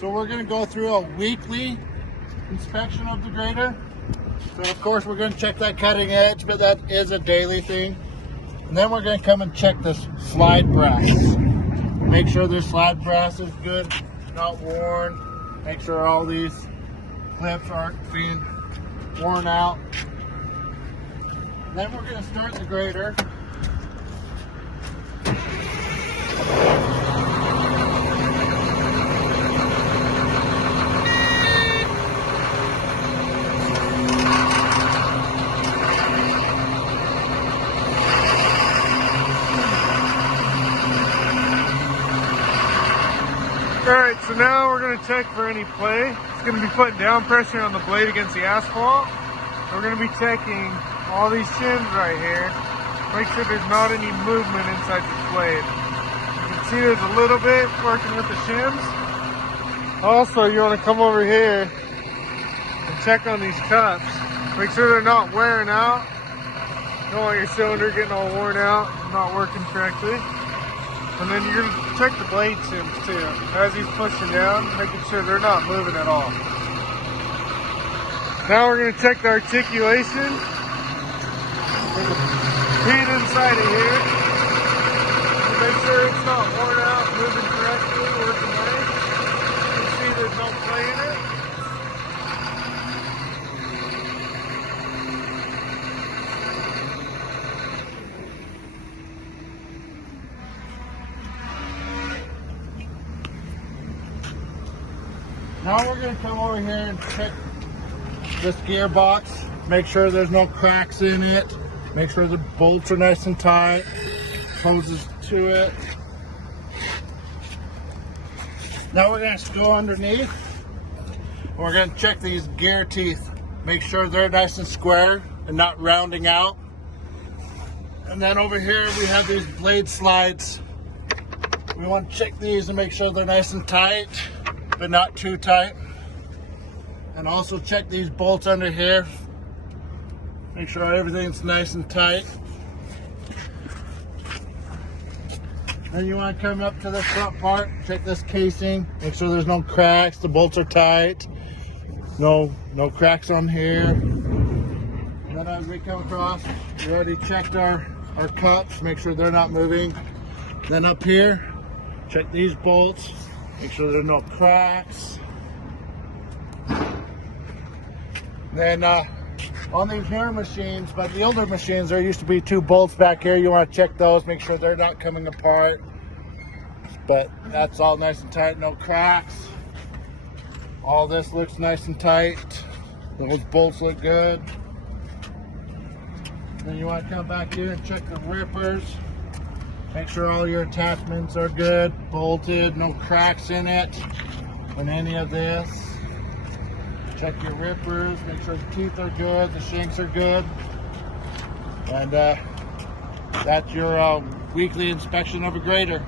So we're going to go through a weekly inspection of the grader. So of course we're going to check that cutting edge, but that is a daily thing. And then we're going to come and check this slide brass. Make sure this slide brass is good, not worn. Make sure all these clips aren't being worn out. Then we're going to start the grader. Alright, so now we're going to check for any play. It's going to be putting down pressure on the blade against the asphalt. We're going to be checking all these shims right here. Make sure there's not any movement inside the blade. You can see there's a little bit working with the shims. Also, you want to come over here and check on these cups. Make sure they're not wearing out. You don't want your cylinder getting all worn out and not working correctly. And then you're going to check the blade shims too, as he's pushing down, making sure they're not moving at all. Now we're going to check the articulation. There's a bead inside of here. Make sure it's not worn out, moving correctly, working right. You can see there's no play in it. Now we're going to come over here and check this gearbox. Make sure there's no cracks in it. Make sure the bolts are nice and tight. Hoses to it. Now we're going to go underneath. We're going to check these gear teeth. Make sure they're nice and square and not rounding out. And then over here we have these blade slides. We want to check these and make sure they're nice and tight, but not too tight. And also check these bolts under here. Make sure everything's nice and tight. Then you want to come up to the front part, check this casing, make sure there's no cracks, the bolts are tight, no cracks on here. And then as we come across, we already checked our cups, make sure they're not moving. Then up here, check these bolts, make sure there's no cracks. Then on these newer machines, but the older machines, there used to be 2 bolts back here. You want to check those, make sure they're not coming apart. But that's all nice and tight, no cracks. All this looks nice and tight. Those bolts look good. Then you want to come back here and check the rippers. Make sure all your attachments are good, bolted, no cracks in it on any of this. Check your rippers, make sure the teeth are good, the shanks are good. And that's your weekly inspection of a grader.